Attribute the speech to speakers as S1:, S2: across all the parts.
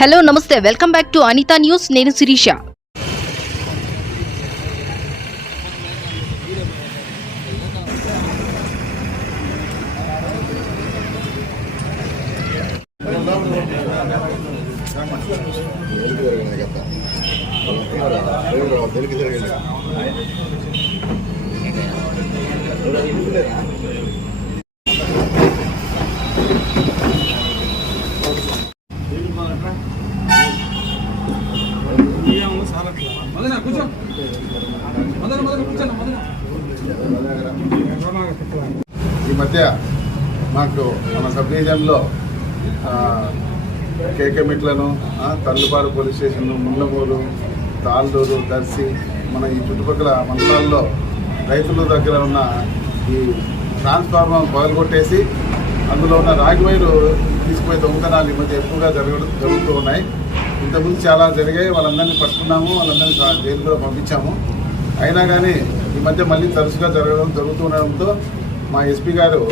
S1: Hello నమస్తే. Welcome back to Anitha news. నేను శిరీష.
S2: మదన కూర్చో. మదన మదన కూర్చోన్న మదన.
S3: ఈ మధ్య మాకు మన సబ్ డివిజన్లో కేకమిట్లను మిట్లను తల్లుపాడు పోలీస్ స్టేషన్ ముండమూరు తాళ్ళూరు దర్శి మన ఈ చుట్టుపక్కల మండలాల్లో రైతుల దగ్గర ఉన్న ఈ ట్రాన్స్ఫార్మర్ పగలగొట్టేసి అందులో ఉన్న రాగి వైరు తీసుకుపోయే దొంగతనాలు ఈ మధ్య ఎక్కువగా జరగడం జరుగుతూ ఉన్నాయి. ఇంతకుముందు చాలా జరిగాయి వాళ్ళందరినీ పట్టుకున్నాము వాళ్ళందరినీ జా- జైలు కూడా పంపించాము. అయినా కానీ ఈ మధ్య మళ్ళీ తరచుగా జరగడం జరుగుతుండడంతో మా ఎస్పీ గారు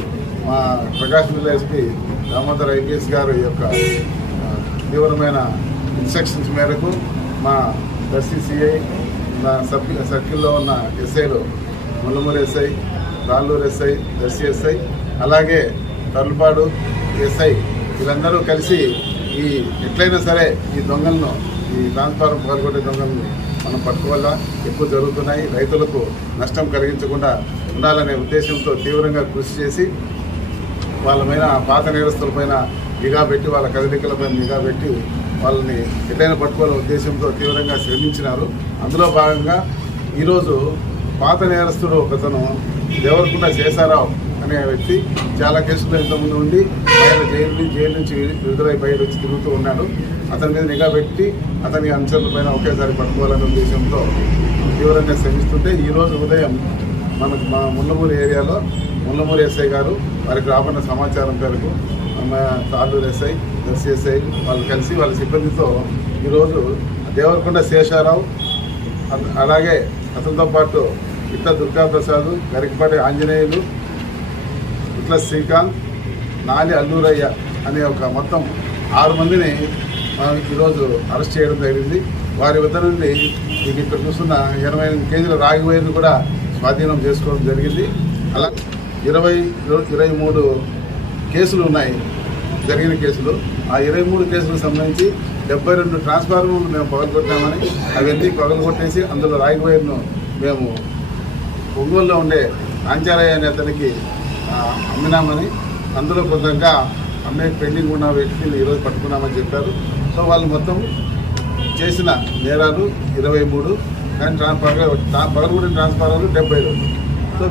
S3: మా ప్రకాశ్ జిల్లా ఎస్పీ దామోదర్ ఐపీఎస్ గారు ఈ యొక్క తీవ్రమైన ఇన్స్ట్రక్షన్స్ మేరకు మా దర్శి నా సబ్ సర్కిల్లో ఉన్న ఎస్ఐలు Mullamuru SI Ralluru SI Darsi SI అలాగే తర్లుపాడు ఎస్ఐ వీళ్ళందరూ కలిసి ఈ ఎట్లయినా సరే ఈ దొంగలను ఈ ట్రాన్స్ఫార్మర్ పగలగొట్టే దొంగలను మనం పట్టుకోవాలా? ఎక్కువ జరుగుతున్నాయి. రైతులకు నష్టం కలిగించకుండా ఉండాలనే ఉద్దేశంతో తీవ్రంగా కృషి చేసి వాళ్ళ మీద పాత నేరస్తులపైన నిఘా పెట్టి వాళ్ళ కదలికలపైన నిఘా పెట్టి వాళ్ళని ఎట్లయినా పట్టుకోవాలనే ఉద్దేశంతో తీవ్రంగా శ్రమించినారు. అందులో భాగంగా ఈరోజు పాత నేరస్తుడు ఒకతను దేవరకుంట శేషారావు అనే వ్యక్తి. చాలా కేసుల్లో ఇంతకుముందు ఉండి బయట జైలు నుంచి జైలు నుంచి విడుదలై బయట వచ్చి తిరుగుతూ ఉన్నాడు. అతని మీద నిఘా పెట్టి అతని అంశాల పైన ఒకేసారి పట్టుకోవాలనే ఉద్దేశంతో తీవ్రంగా శ్రమిస్తుంటే ఈరోజు ఉదయం మనకు మా ముల్లమూరు ఏరియాలో ముల్లమూరు ఎస్ఐ గారు వారికి రాబడిన సమాచారం మేరకు మన తాళ్ళూరు ఎస్ఐ దర్శి ఎస్ఐ వాళ్ళు కలిసి వాళ్ళ సిబ్బందితో ఈరోజు దేవరకొండ శేషారావు అలాగే అతనితో పాటు ఇట్ల దుర్గాప్రసాద్ గరికపాటి ఆంజనేయులు ఇట్ల శ్రీకాంత్ నాలి అల్లూరయ్య అనే ఒక మొత్తం ఆరు మందిని మనం ఈరోజు అరెస్ట్ చేయడం జరిగింది. వారి వద్ద నుండి మీకు ఇక్కడ చూస్తున్న ఇరవై ఎనిమిది కేజీల రాగి వైర్ను కూడా స్వాధీనం చేసుకోవడం జరిగింది. అలా ఇరవై ఇరవై మూడు కేసులు ఉన్నాయి. జరిగిన కేసులు. ఆ ఇరవై మూడు కేసులకు సంబంధించి డెబ్బై రెండు ట్రాన్స్ఫార్మర్లు మేము పగలగొట్టామని అవన్నీ పగలగొట్టేసి అందులో రాగి వైర్ను మేము ఒంగోలులో ఉండే ఆంచారయ్య అనే అతనికి అమ్మినామని అందులో కొంతంగా అమ్మే పెండింగ్ ఉన్న వ్యక్తిని ఈరోజు పట్టుకున్నామని చెప్పారు. సో వాళ్ళు మొత్తం చేసిన నేరాలు ఇరవై మూడు కానీ ట్రాన్స్ఫర్ పగల కూడా ట్రాన్స్ఫార్మర్లు డెబ్బై రెండు